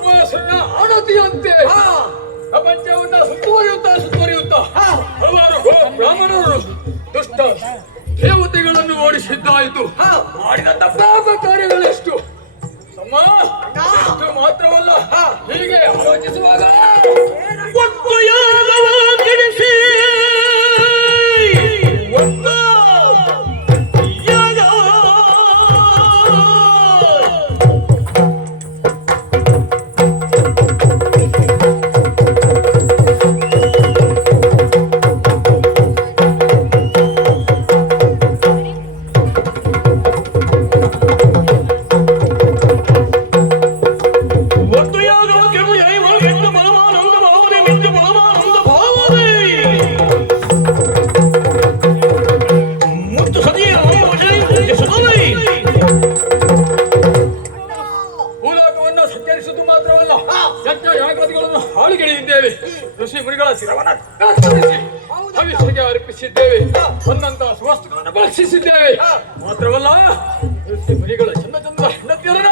ಬ್ರಹ್ಮಾಸುರನ ಆಣತಿಯಂತೆ ಪ್ರಪಂಚವನ್ನ ಸುತ್ತುವರಿಯುತ್ತಾ ಹಲವಾರು ಬ್ರಾಹ್ಮಣರು ದುಷ್ಟ ದೇವತೆಗಳನ್ನು ಓಡಿಸಿದ್ದಾಯಿತು. ಮಾಡಿದ ತಪ್ಪಾಪ ಕಾರ್ಯಗಳೆಷ್ಟು ತಮ್ಮ ಇಷ್ಟು ಮಾತ್ರವಲ್ಲ, ಹೀಗೆ ಆಲೋಚಿಸುವಾಗ ಒಟ್ಟು ಯಾದವ ಗಿರಿಸಿ ಒಟ್ಟು ಹಾಳುಗೆಳೆದಿದ್ದೇವೆ. ಋಷಿ ಮುನಿಗಳ ಶಿರವನ್ನ ಭವಿಷ್ಯಕ್ಕೆ ಅರ್ಪಿಸಿದ್ದೇವೆ. ಬಂದಂತಹ ಸುವಸ್ತುಗಳನ್ನು ಭಕ್ಷಿಸಿದ್ದೇವೆ. ಮಾತ್ರವಲ್ಲ, ಋಷಿ ಮುನಿಗಳ ಚಂದ ಹೆಂಡತಿಯರನ್ನ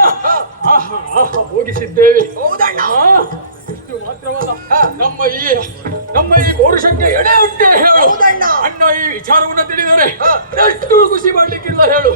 ಭೋಗಿಸಿದ್ದೇವೆ. ಇಷ್ಟು ಮಾತ್ರವಲ್ಲ, ನಮ್ಮ ಈ ಪೌರುಷಕ್ಕೆ ಎಡೆ ಉಂಟೆ ಹೇಳು. ಅಣ್ಣ ಈ ವಿಚಾರವನ್ನು ತಿಳಿದರೆ ಎಷ್ಟು ಖುಷಿ ಮಾಡ್ಲಿಕ್ಕಿಲ್ಲ ಹೇಳು.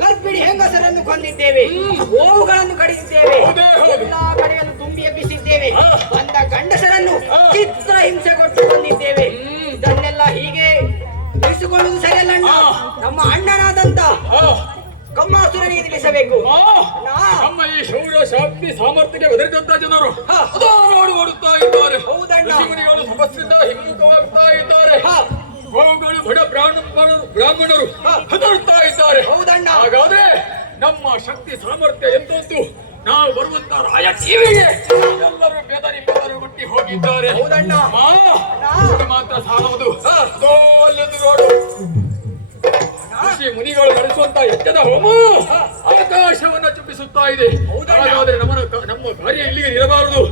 ಗರ್ಭಿಣಿ ಹೆಂಗಸರನ್ನು ಕೊಂದಿದ್ದೇವೆ, ಗೋವುಗಳನ್ನು ಕಡಿದಿದ್ದೇವೆ, ಎಲ್ಲಾ ಕಡೆಯನ್ನು ತುಂಬಿ ಎಬ್ಬಿಸಿದ್ದೇವೆ. ಬಂದ ಗಂಡಸರನ್ನು ಚಿತ್ರ ಹಿಂಸೆ ಕೊಟ್ಟು ಕೊಂದಿದ್ದೇವೆ. ಇದನ್ನೆಲ್ಲ ಹೀಗೆ ತಿಳಿಸಿಕೊಳ್ಳುವುದು ಸರಿಯಲ್ಲ. ನಮ್ಮ ಅಣ್ಣನಾದಂತ ಕಮ್ಮಾಸುರನಿಗೆ ತಿಳಿಸಬೇಕು. ನಮ್ಮ ಈ ಶೌರ್ಯ ಶಕ್ತಿ ಸಾಮರ್ಥ್ಯಕ್ಕೆ ಬೆದರಿದಂತ ಜನರು ಓಡುತ್ತಾ ಇದ್ದಾರೆ. ಋಷಿಮುನಿಗಳು ಸಮಸ್ಯೆಯಿಂದ ಹಿಮ್ಮುಖವಾಗ್ತಾ ಇದ್ದಾರೆ. ಗೋವುಗಳು ಬಡ ಬ್ರಾಹ್ಮಣರು ಹೆದರುತ್ತಾ ಇದ್ದಾರೆ. ಹಾಗಾದ್ರೆ ನಮ್ಮ ಶಕ್ತಿ ಸಾಮರ್ಥ್ಯ ಎಂದೊಂದು ನಾವು ಬರುವಂತ ರಾಯ ಟಿವಿಗೆ ಎಲ್ಲರೂ ಬೆದರಿ ಹುಟ್ಟಿ ಹೋಗಿದ್ದಾರೆ. ಮಾತ್ರ ಸಾಲುವುದು. ನೋಡು, ಋಷಿ ಮುನಿಗಳು ನಡೆಸುವಂತ ಯಜ್ಞದ ಹೋಮ ಆಕಾಶವನ್ನ ಚುಂಬಿಸುತ್ತಾ ಇದೆ. ಹಾಗಾದ್ರೆ ನಮ್ಮ ಕಾರ್ಯ ಇಲ್ಲಿಗೆ ಇರಬಾರದು.